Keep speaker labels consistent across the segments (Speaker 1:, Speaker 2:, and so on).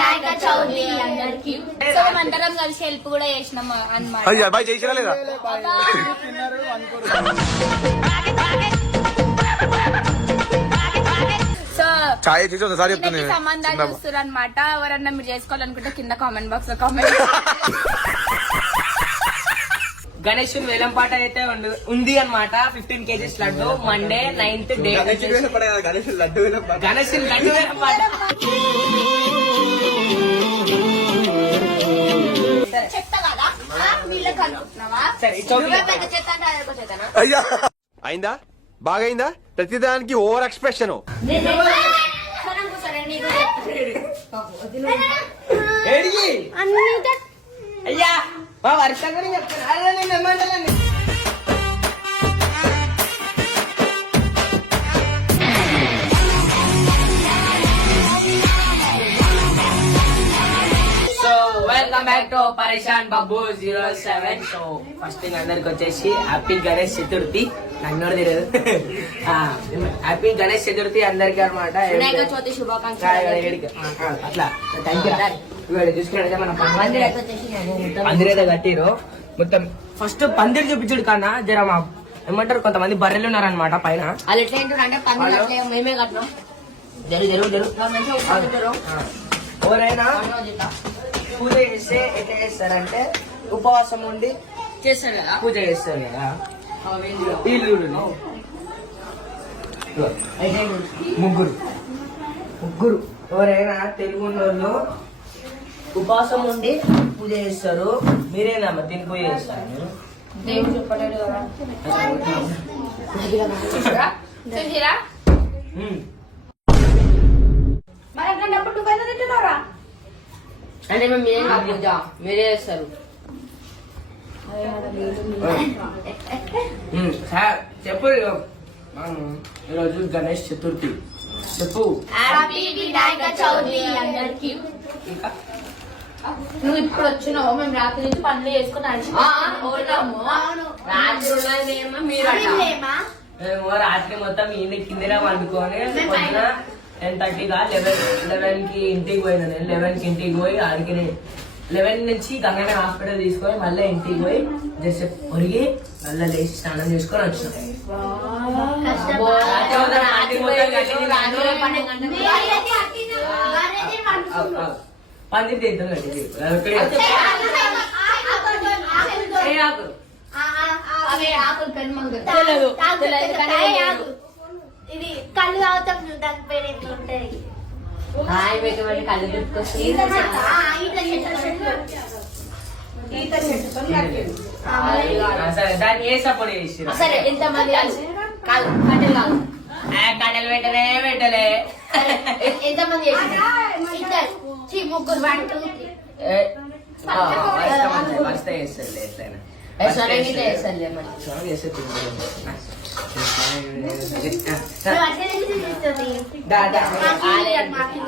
Speaker 1: వినాయక చవితి అందరికి. సో అందరం కలిసి హెల్ప్ కూడా చేసినాం సో
Speaker 2: ఛాయ్ చేసి ఒకసారి
Speaker 1: సంబంధాలు చూస్తారు అనమాట ఎవరన్నా మీరు చేసుకోవాలనుకుంటే కింద కామెంట్ బాక్స్లో కామెంట్
Speaker 3: గణేష్ వేలం పాట అయితే ఉంది అన్నమాట. Fifteen kgs laddu. Monday ninth day Ganesh laddu వేలం పాట
Speaker 1: చెప్తా కదా? వీళ్ళకి అనుకుంటున్నావా
Speaker 3: సరే, it's okay.
Speaker 1: నువ్వే పెద్ద చెత్త అంటే అదే చెత్తానా?
Speaker 2: అయ్యా.
Speaker 4: అయిందా? బాగైందా? ప్రతిదానికి ఓవర్ ఎక్స్ప్రెషన్
Speaker 3: అయ్యా. మా వర్ష గురించి చెప్తాను. అదే నేను ఏమంటానండి so welcome back to Pareshan Babu zero seven so first thing అందరికి వచ్చేసి హ్యాపీ గణేష్ చతుర్థి నన్ను తెలియదు. హ్యాపీ గణేష్ చతుర్థి అందరికి అనమాట అట్లా. థ్యాంక్ యూ ఇవాళ చూసుకున్నట్టయితే మన పందిరి పందిరి అయితే కట్టిరు మొత్తం ఫస్ట్ పందిరి చూపించుడు కన్నా జర మా ఏమంటారు కొంతమంది బర్రెలు ఉన్నారనమాట పైన.
Speaker 1: వాళ్ళు ఎట్లా అంటే మేమే కట్టినాం.
Speaker 3: జరు జరు జరు
Speaker 1: వాళ్ళు మంచిగా ఉత్సాహంతో
Speaker 3: ఎవరైనా పూజ చేస్తే ఎట్లా చేస్తారంటే ఉపవాసం ఉండి
Speaker 1: చేస్తారు కదా?
Speaker 3: పూజ చేస్తారు కదా. వీళ్ళు. ముగ్గురు. ముగ్గురు. ఎవరైనా తెలుగు వాళ్ళు ఉపవాసం ఉండి పూజ చేస్తారు. మీరేనమ్మా తిని పూజ చేస్తారు.
Speaker 1: దేవుడు చెప్పలేడు కదా. చూసిరా
Speaker 5: అంటే మేము మీరేం కాదు పూజ. మీరే చేస్తారు.
Speaker 3: సార్ చెప్పు ఈరోజు గణేష్ చతుర్థి. చెప్పు.
Speaker 1: హ్యాపీ వినాయక చవితి అందరికి.
Speaker 3: ఇంకా?
Speaker 1: నువ్వు ఇప్పుడు వచ్చినావు? మేము రాత్రి నుంచి పనులు చేసుకుని
Speaker 5: ఉన్నది మేము
Speaker 3: రాత్రి మొత్తం ఇంటి కిందనే వండుకొని పొద్దున టెన్ థర్టీగా లెవెన్ లెవెన్కి ఇంటికి పోయినా నేను లెవెన్కి ఇంటికి పోయి ఆడికి లెవెన్ నుంచి గంగనే హాస్పిటల్ తీసుకొని మళ్ళీ ఇంటికి పోయి జస్ట్ ఒరిగి మళ్ళీ లేచి స్నానం చేసుకొని వచ్చిన.
Speaker 5: అబ్బో, రాత్రి మొత్తం రాత్రి మొత్తం కట్టింది, రాత్రి పన్నెండు గంటలకు
Speaker 3: పంది తింటాం కట్టి.
Speaker 6: ఇది కళ్ళు తాగుతాం దాని పేరు ఎట్లా ఉంటది?
Speaker 5: హాయ్ మీకు మళ్ళీ కళ్ళు తిప్పుకొచ్చి.
Speaker 6: ఈత చెట్టు. ఆ, ఈత చెట్టు.
Speaker 3: సరే దాన్ని ఏ సపోర్ట్ చేసి
Speaker 5: సరే ఎంత మంది కలిసి కాదు కట్టెలు కాదు.
Speaker 3: కట్టెలు పెట్టలే పెట్టలే.
Speaker 5: ఎంత మంది చేసిండ్రు?
Speaker 6: ఇద్దరు. ఛీ, ముగ్గురు వన్ టూ త్రీ
Speaker 3: చేస్తారు ఎట్లయినా.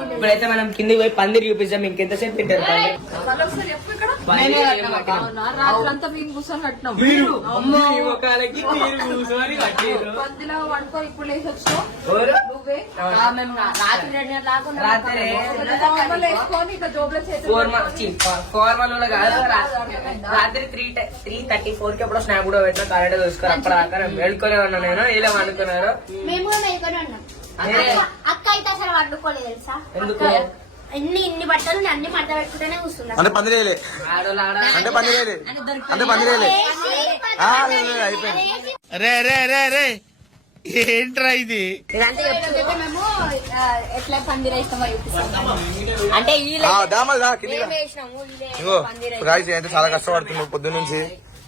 Speaker 3: ఇప్పుడైతే మనం కిందికి పోయి పందిరి చూపిస్తాం ఇంకెంతసేపు తింటారు
Speaker 7: రాత్రంతా మేము కూర్చొని కట్టినాం.
Speaker 3: మీరు
Speaker 7: వండుకో ఇప్పుడు లేచి వచ్చినావు? నువ్వే.
Speaker 5: మేము రాత్రి రెండు.
Speaker 3: రాత్రి
Speaker 7: ఇక జోబులో
Speaker 3: ఫోర్మల్ కాదు. రాత్రి త్రీ త్రీ థర్టీ ఫోర్కి ఎప్పుడో స్నాప్ కూడా పెట్టిన కరెంట్ చూసుకోరు? అప్పటిదాకా మేల్కొనే ఉన్నా నేను. ఇలా అనుకున్నారు
Speaker 6: మేము కూడా మేల్కొని ఉన్నాం.
Speaker 3: అదే.
Speaker 6: అక్క- అక్క అయితే అసలు వండుకోలేదు తెలుసా?
Speaker 3: ఎందుకు
Speaker 6: ఎన్ని ఇన్ని బట్టలు ఉన్నాయి, అన్ని మడత పెట్టుకుంటూనే కూర్చున్నా.
Speaker 2: అంటే పందిరేలే అంటే అంటే అయిపోయింది.
Speaker 1: ఇదంతా చెప్తే మేము ఆ, ఎట్లా పందిరి వేస్తామో చూపిస్తాం
Speaker 5: అంటే ఈ
Speaker 2: ఆ, దా మరి దా, కిందికి రా.
Speaker 5: వేసినాము ఇదే
Speaker 2: అయితే చాలా కష్టపడుతున్నావు పొద్దున్న నుంచి.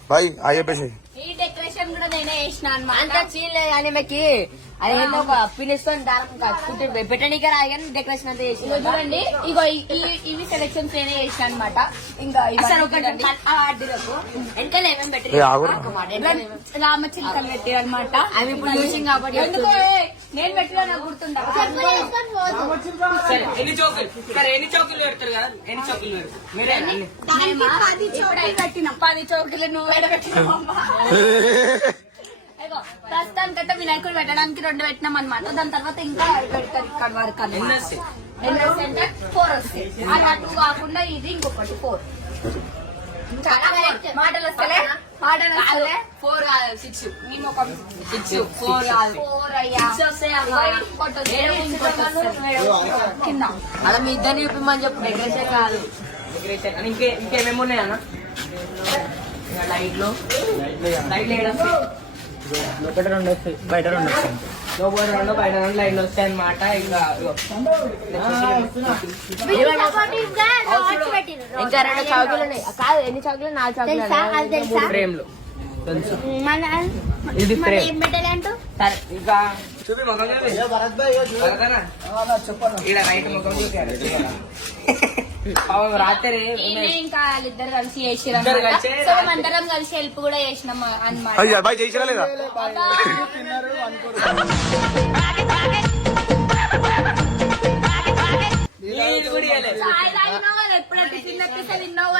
Speaker 2: బాయ్ ఆ చెప్పేసి.
Speaker 1: ఈ డెకరేషన్ కూడా నేనే వేసిన అనమాట
Speaker 5: అంత చీలే కానీ మాకి అదేంటో ఒక పిలుస్తుంది దారం కట్టుకుంటే పెట్టడానికి రాయి కానీ డెకరేషన్ అంతా చేసి
Speaker 1: ఇగో చూడండి ఇగో ఇవి సెలెక్షన్స్ నేనే చేసిన అనమాట ఇంకా.
Speaker 5: ఆడిలకు వెనకాల ఏమేమి పెట్టి
Speaker 2: ఏ, ఆగు.
Speaker 1: రామ చిలుకలు పెట్టారు అనమాట
Speaker 5: అవి ఇప్పుడు చూసి కాబట్టి
Speaker 1: నేను పెట్టినా నాకు గుర్తుందా?
Speaker 3: ఎన్ని చౌకులు? సరే ఎన్ని చౌకులు పెడతారు కదా? ఎన్ని చౌకులు పెడతారు? మీరే
Speaker 1: పది చౌకీలు. నువ్వు ప్రస్తుతానికైతే వినాయకుడు పెట్టడానికి రెండు పెట్టినాం అనమాట దాని తర్వాత ఇంకా పెడతారు ఇక్కడ వరకు
Speaker 3: వస్తాయి?
Speaker 1: అంటే ఫోర్ వస్తాయి అలా టూ కాకుండా ఇది ఇంకొకటి ఫోర్. మాటలు వస్తలే? మాటలు వస్తలే?
Speaker 5: ఫోర్ కాదు సిక్స్
Speaker 1: మేము ఒక
Speaker 5: సిక్స్ ఫోర్ కాదు.
Speaker 1: ఫోర్ అయ్యా. కింద.
Speaker 5: అలా మీ ఇద్దరిని చూపిమని చెప్పు. డెకరేషన్ కాదు.
Speaker 3: డెకరేషన్ అని ఇంకే ఇంకేమేమి ఉన్నాయన్న? లైట్లు. లైట్లు ఏడు? లోపల రెండు వస్తాయి బయట రెండు వస్తాయి లోపల రెండు బయట రెండు లైట్లు వస్తాయి అనమాట ఇంకా
Speaker 5: రెండు చౌకీలు ఉన్నాయి. కాదు ఎన్ని చౌకీలు? నాలుగు చౌకీలు?
Speaker 3: ఫ్రేమ్లు. తెలుసు. ఇది ఫ్రేమ్. సరే ఇంకా చూపి ముఖం చూపి? ఈడ రైట్ ముఖం పాపం రాత్రి
Speaker 1: ఇంకా వాళ్ళిద్దరు కలిసి చేసిరు
Speaker 3: ఇద్దరు
Speaker 1: సో అందరం కలిసి హెల్ప్ కూడా చేసినాం అన్నమాట.
Speaker 2: చేసినా లేదా?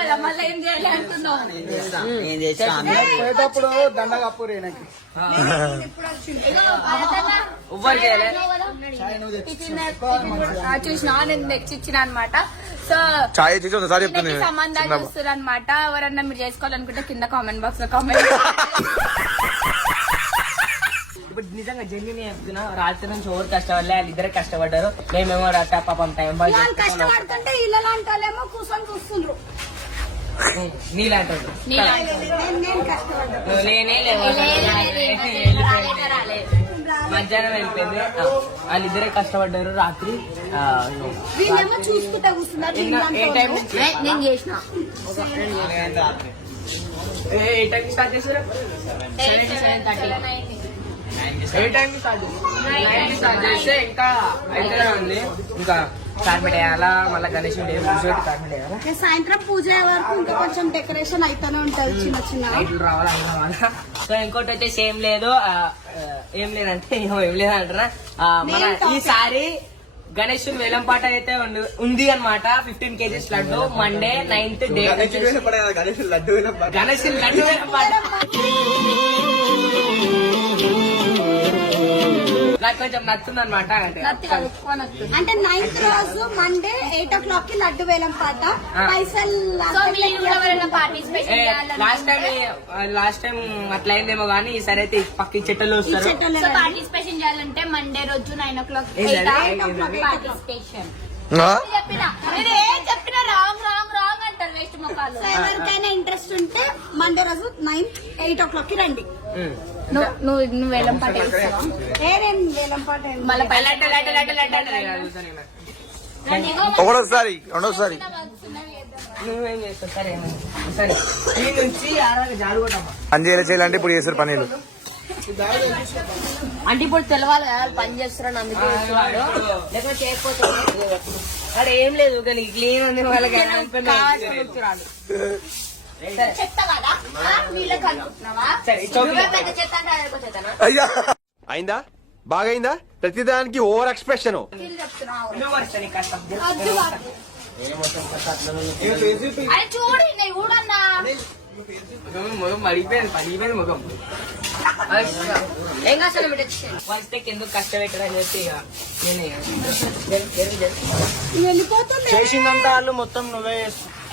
Speaker 1: కదా, మళ్ళీ ఏం చేయాలి అంటున్నావు.
Speaker 8: పోయేటప్పుడు దండ కప్పు రేనకి
Speaker 1: చూసినా నేను తెచ్చి ఇచ్చిన అనమాట సో
Speaker 2: చాయ్ చేసి ఒకసారి చెప్తుంది
Speaker 1: వీళ్ళకి సంబంధాలు చూస్తారు అనమాట ఎవరన్నా మీరు చేసుకోవాలనుకుంటే కింద కామెంట్ బాక్స్లో కామెంట్
Speaker 3: ఇప్పుడు నిజంగా జెన్యున్ చెప్తున్నా రాత్రి నుంచి ఎవరు కష్టపడలే వాళ్ళు ఇద్దరే కష్టపడ్డారు. మేమేమో రాత పాపం టైం పాస్
Speaker 6: కష్టపడుతుంటే ఇళ్ళ లాంటి వాళ్ళేమో కూర్చొని చూస్తుండ్రు.
Speaker 3: నీలాంటి.
Speaker 6: నేను
Speaker 3: మధ్యాహ్నం వెళ్ళిపోయింది వాళ్ళిద్దరే కష్టపడ్డారు రాత్రి ఏ టైం ఏ టైం స్టార్ట్ చేసారు ఏ టైం స్టార్ట్ చేస్తే ఇంకా అయితేనే ఉంది ఇంకా మళ్ళీ గణేష్
Speaker 6: సాయంత్రం పూజ వరకు ఇంకా కొంచెం డెకరేషన్ అయితేనే ఉంటది చిన్న చిన్న.
Speaker 3: లైట్లు రావాలి సో ఇంకోటి వచ్చేసి ఏం లేదు ఏం లేదంటే ఏమో ఏం లేదు అంటారా ఆ, మన ఈసారి గణేష్ వేలం పాట అయితే ఉంది- ఉంది అనమాట fifteen kgs laddu Monday ninth day Ganesh laddu వేలం పాట. నాకు కొంచెం నచ్చుంది అనమాట
Speaker 6: అంటే నైన్త్ రోజు మండే ఎయిట్ ఓ క్లాక్కి లడ్డు వేలం పాట. పైసలు
Speaker 3: లాస్ట్ టైం లాస్ట్ టైం అట్లా అయిందేమో కానీ ఈసారి అయితే పక్క చెట్టలు వస్తారు.
Speaker 1: సో పార్టిసిపేషన్ చేయాలంటే మండే రోజు నైన్ ఓ క్లాక్ పార్టిసిపేషన్? చెప్పిన రాంగ్ రాంగ్ రాంగ్ అంటారు వేస్ట్ మొక్కలు
Speaker 6: ఎవరికైనా ఇంట్రెస్ట్ ఉంటే మండే రోజు నైన్ ఎయిట్ ఓ క్లాక్కి రండి.
Speaker 1: నువ్వు నువ్వు నువ్వు వేలం పాట.
Speaker 2: ఒకటోసారి రెండోసారి.
Speaker 3: నువ్వేం చేస్తావు? సరే సరే. ఈ నుంచి ఆరాధన జాడుకోటమ్మా
Speaker 2: అంజేలా చేయాలంటే ఇప్పుడు చేస్తారు పన్నీళ్ళు.
Speaker 5: అంటే ఇప్పుడు తెలవాలి కదా పని చేస్తున్నాను అందుకే చేస్తున్నాడు. లేకపోతే చేయకపోతే
Speaker 3: అక్కడ ఏం లేదు కానీ క్లీన్ ఉంది వాళ్ళకి
Speaker 1: చెత్త కదా. నువ్వే పెద్ద చెత్త అంటే చెత్తనా
Speaker 2: అయ్యా!
Speaker 4: అయిందా? బాగైందా? ప్రతిదానికి ఓవర్ ఎక్స్ప్రెషన్.
Speaker 1: వీళ్ళు
Speaker 3: నువ్వు ఎందుకు చెప్పి ఇక నేనే. జరి- జరి- జరి.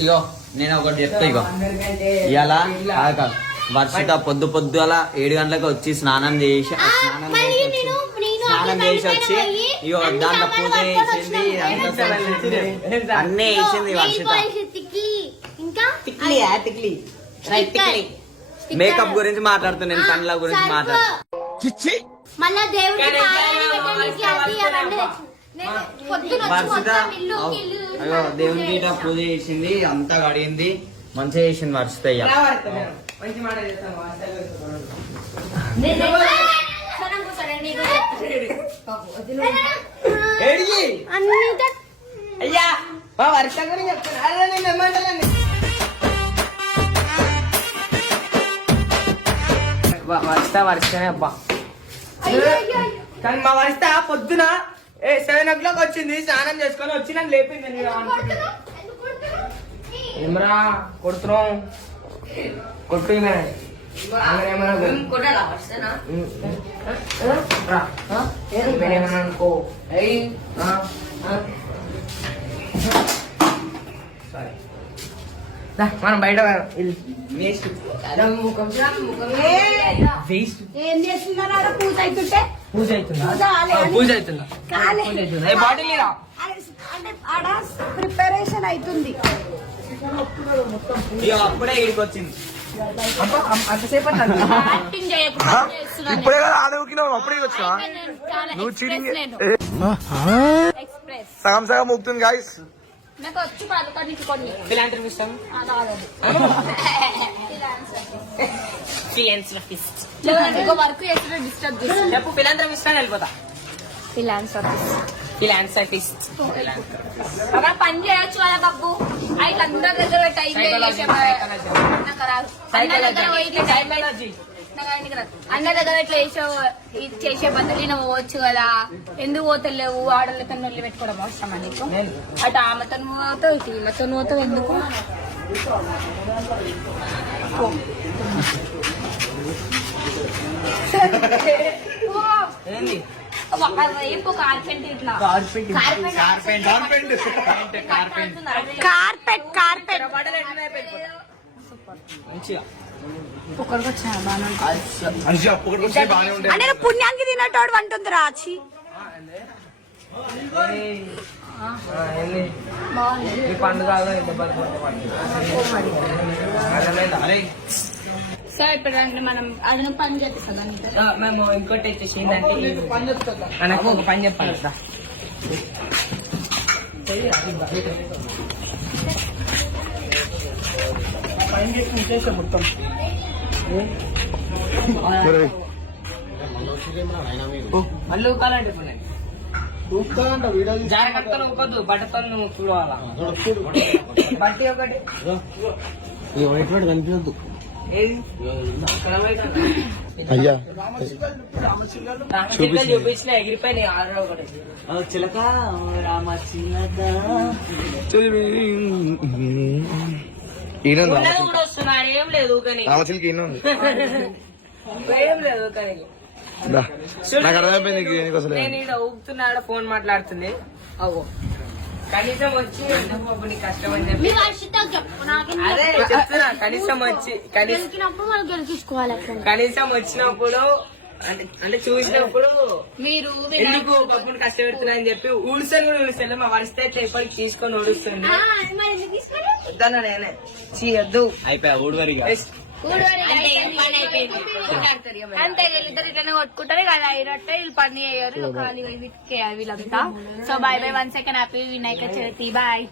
Speaker 9: ఇగో నేను ఒకటి చెప్తా ఇగో. ఇలా వర్షిత పొద్దు పొద్దు అలా ఏడు గంటలకు వచ్చి స్నానం చేసి స్నానం చేసి
Speaker 6: నేను నేను
Speaker 9: స్నానం చేసి వచ్చి ఇగో దాంట్లో పూజ చేసింది. అన్నీ వేసింది వర్షిత. మేకప్ గురించి మాట్లాడుతున్నాను కండ్ల గురించి మాట్లాడు
Speaker 6: మళ్ళా దేవుడికి
Speaker 9: అయ్యో దేవునికి ఇట్లా పూజ చేసింది అంతా కడిగింది. మంచిగా చేసింది
Speaker 6: అన్ని
Speaker 3: అయ్యా వర్ష గురించి చెప్తాను అరే నేను ఏమంటానండి వర్ష వర్షనే అబ్బా. కానీ మా వర్ష పొద్దున ఏ సెవెన్ ఓ క్లాక్ వచ్చింది స్నానం చేసుకొని వచ్చి నన్ను లేపింది. ఏమరా కొడుతున్నాం కొట్టు ఈమె. ఆమె ఏమన్నా కొ-
Speaker 5: కొట్టాలా వర్షనా
Speaker 3: రా. ఈమె ఏమన్నా అనుకో. సారీ. మనం బయట వేస్ట్ వేస్ట్
Speaker 6: ఏం. చేస్తున్నారు ఆడ పూజ అవుతుంటే.
Speaker 3: అవుతుందా? అవుతుందా? బాటిల్
Speaker 6: అంటే ఆడ ప్రిపరేషన్ అవుతుంది.
Speaker 9: అప్పుడే ఇక్కడికి వచ్చింది.
Speaker 2: ఇప్పుడే కదా ఆడవుకినావు అప్పుడే
Speaker 1: చాలా
Speaker 2: నువ్వు చీటింగ్ సగం సగం ముక్తుంది గాయస్
Speaker 1: నాకు వచ్చి పదకొండుకి కొన్ని. ఆ, రాలేదు.
Speaker 3: ఫిలాంథ్రపిస్ట్
Speaker 1: వర్క్ చేస్తుంటే డిస్టర్బ్ చేస్తుంది.
Speaker 3: చెప్పు ఫిలాంథ్రపిస్ట్ అని వెళ్ళిపోతా.
Speaker 1: ఫిలాన్సఫిస్ట్
Speaker 3: ఫిలాంథ్రపిస్ట్
Speaker 1: అక్కడ పని చేయొచ్చు కదా బాబు. అయితే అందరి దగ్గర టైం
Speaker 3: సైకాలజీ.
Speaker 1: అన్న దగ్గర ఇట్లా చేసే చేసే బదులు నేను పోవచ్చు కదా ఎందుకు పోతలేవు ఆడలతో వెళ్ళి పెట్టుకోవడం నీకు
Speaker 3: నేను
Speaker 1: అటు ఆమెతో పోతావు ఇటు వీళ్ళతో పోతావు ఎందుకు.
Speaker 3: ఏంది
Speaker 1: కార్పెంట్ ఇట్లా కార్పెంట్
Speaker 6: కార్పెట్ అంటే నువ్వు పుణ్యానికి తినేటోడు అంటుంది రాచి
Speaker 1: సో ఇప్పుడు మనం అదన పని
Speaker 3: ఆ, మేము ఇంకోటి వచ్చేసి ఏంటంటే మనకు ఒక పని చెప్పాలి మళ్ళీ ఊకొద్దు బట్టతో నువ్వు చూడాలా? బట్టి ఒకటి.
Speaker 2: అయ్యా.
Speaker 3: చూపించిన ఎగిరిపోయినాయి ఆరు ఒకటి.
Speaker 9: చిలక రామ చిలక
Speaker 2: రామచిలికి ఈయన ఉంది.
Speaker 3: ఏం లేదు కానీ
Speaker 2: దా. నాకు అర్థమైపోయింది నీకు దేనికి అసలు.
Speaker 3: నేను ఇక్కడ ఊపుతున్నాడు ఫోన్ మాట్లాడుతుంది. అగో కనీసం వచ్చి నీకు కష్టం అని చెప్పి. అదే చెప్తున్నా కనీసం వచ్చి కనీసం వచ్చినప్పుడు అంటే అంటే చూసినప్పుడు
Speaker 1: మీరు
Speaker 3: ఎందుకు పప్పుని కష్టపెడుతున్నా అని చెప్పి ఊడుస్తాను కూడా ఊడుస్తాను మా వరిస్తే ఎప్పటికి తీసుకొని ఊడుస్తుంది? వద్దన్నా నేనే. చీయద్దు
Speaker 9: అయిపోయా ఊడువరిగా.
Speaker 1: అంతే వీళ్ళిద్దరు ఇట్లనే కొట్టుకుంటారు కదా అయినట్టే వీళ్ళు పని చేయరు. ఖాళీ వీళ్ళంతా. So bye bye one second happy Vinayaka Chavithi bye